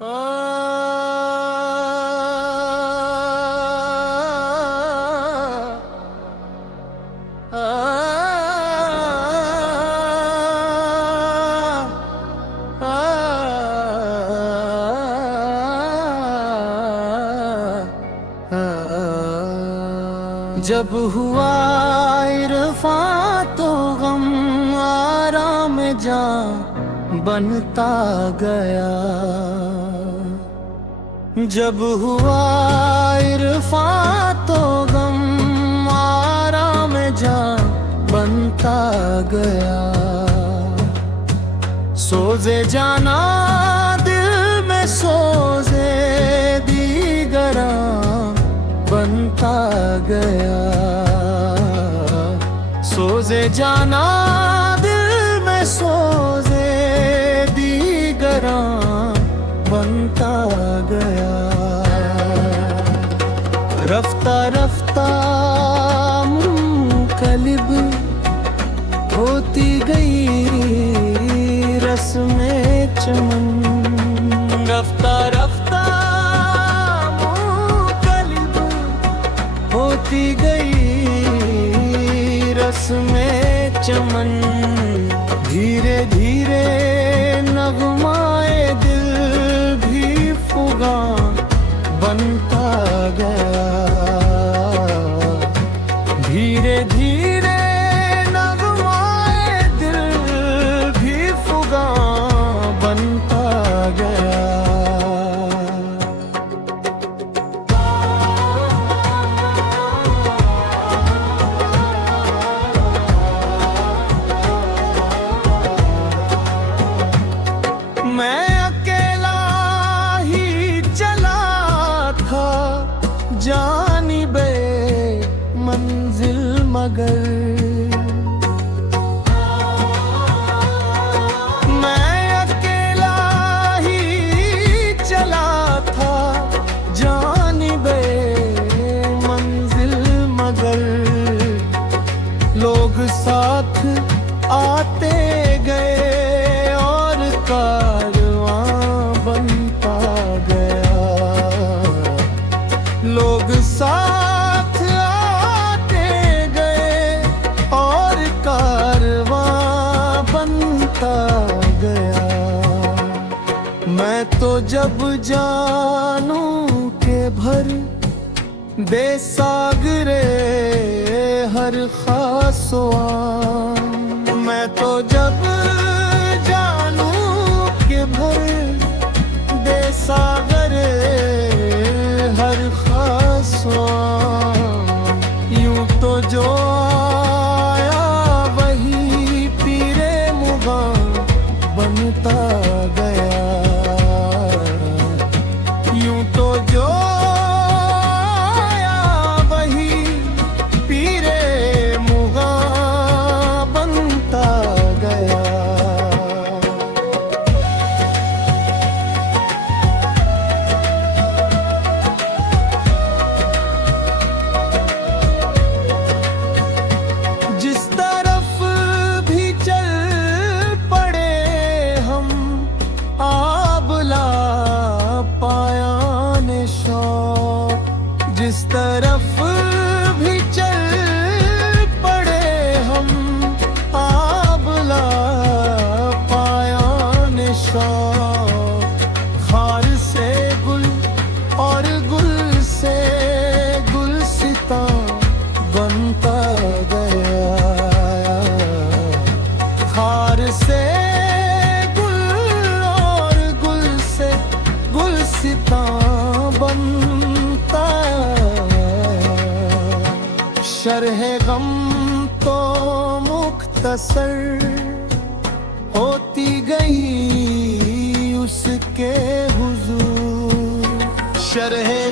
जब हुआ इरफा तो गम आराम जान बनता गया। जब हुआ इरफा तो गम आराम जान बनता गया। सोजे जाना दिल में सोजे दीगरा बनता गया। सोजे जाना दिल में सोजे दीगरा बनता गया। रफ्ता रफ्ता मुंकलिब होती गई रस्में चमन। रफ्ता रफ्ता मुंकलिब होती गई रस्में चमन। धीरे धीरे नगमाए दिल भी फुगा बनता गया। धीरे धीरे नगमाए दिल भी फुगा बनता गया। मैं अकेला ही चला था जानिबे मंजिल मगर। मैं अकेला ही चला था जानिबे मंजिल मगर। लोग साथ आते गए और कारवां बनता गया। लोग साथ आते गए और कारवां बनता गया। मैं तो जब जानूं के भर बेसागरे हर खासवा। मैं तो जब जानूं के भर बेसागरे हर खासवा। यूं तो जो आया वही पीरे मुगा बनता गया। यूं तो जो आया वही पीरे मुगा बनता गया। जिस तरफ भी चल पड़े हम आबला पाया ने शौक। जिस तरफ भी चल पड़े हम आबला पाया ने शौक। खार से गुल और गुल से गुलसिता बनता गया। खार से गुल और गुल से गुलसिता बनता गया। शरहे गम तो मुख्तसर होती गई उसके हुजूर। शरहे